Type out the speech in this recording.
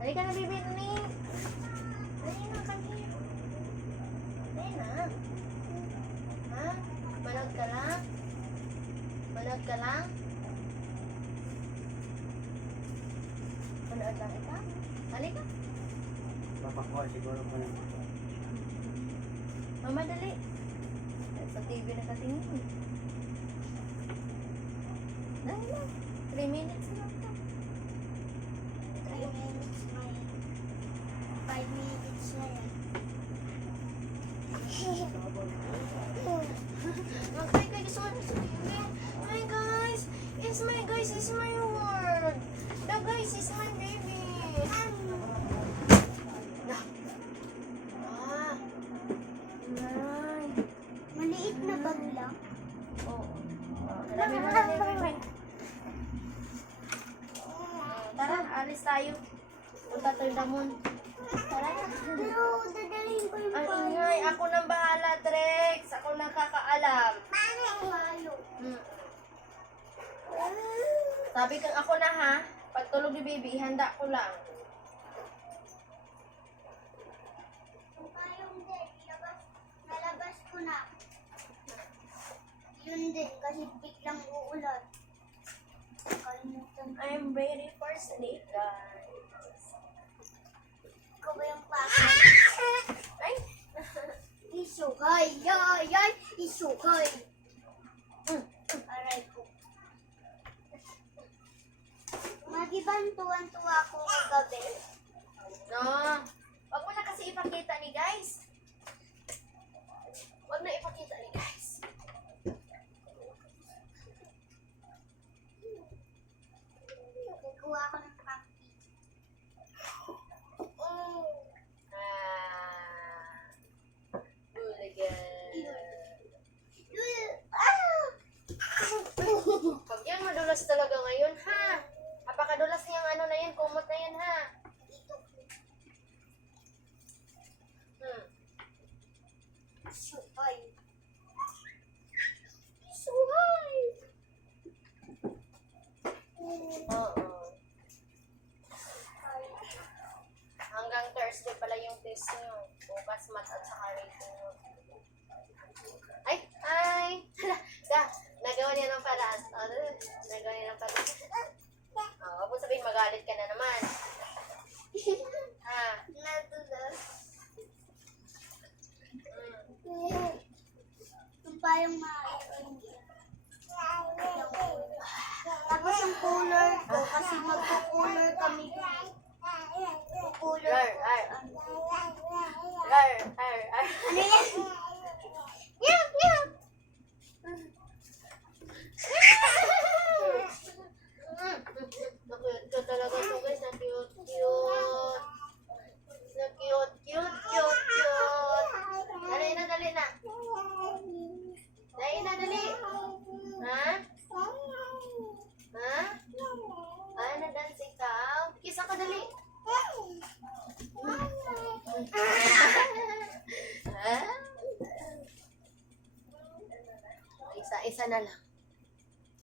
Halika na, baby. Dali. Dali na, kami. Dali na. Ha? Manood ka lang? Manood ka lang? Manood lang ikaw? Halika. Papakuha siguro ko lang. Mama, dali. Sa TV nakatingin. Dali na. 3 minutes lang to. 3 minutes na yan. 5 minutes na yan. Mag-hi kayo sa mga baby. Hi guys. It's my guys. It's my world. The guys is my baby. Ah. Ay. Maliit na bag lang. Oo. Marami mo na baby. Tara, alis tayo. Punta to Damon. Tara na. Pero dadalhin ko yung Ang palo. ingay. Ako nang bahala, Trex. Ako nang kakaalam. Paano yung palo? Sabi kang ako na ha. Pag tulog ni baby, ihanda ko lang. Yung payong din, nalabas ko na. Yun din, kasi biglang uulan. Kalimutan ko. I'm ready for sleep, guys. Ikaw ba yung papa? Ay! Isugay, yay, isugay. Aray ko. Magibantuan-tuwa ako kagabi. No. Wag mo na kasi ipakita ni guys. Wag na ipakita ni guys. Nagkuha ako ng copy. Hooligan. Ah! Pag yan, madulas talaga ngayon, ha? Apakadulas niyang ano na yan, kumot na yan, ha? Ito. Isugay. Suhay! Oo. Hanggang Thursday pala yung test nyo. Bukas, math at saka rating nyo. Ay! Ay! Da! Nagawa niya ng paraan. Nagawa niya ng paraan. Huwag mo sabihin magalit ka na naman. Ha? Nadulas. Yung payong maiingi. Tapos yung cooler ko, kasi magpo-cooler kami. Cooler Rar, ko. rar. Rar, rar, rar. Ano yan? Meow, meow. Na-cute ka talaga to guys. Na-cute, cute. Na-cute, cute, cute, cute. Dali na, dali na. Dali na, dali. Ha? Ha? Ah, na-dance ikaw? Kiss ako, dali. Ha? Isa-isa na lang.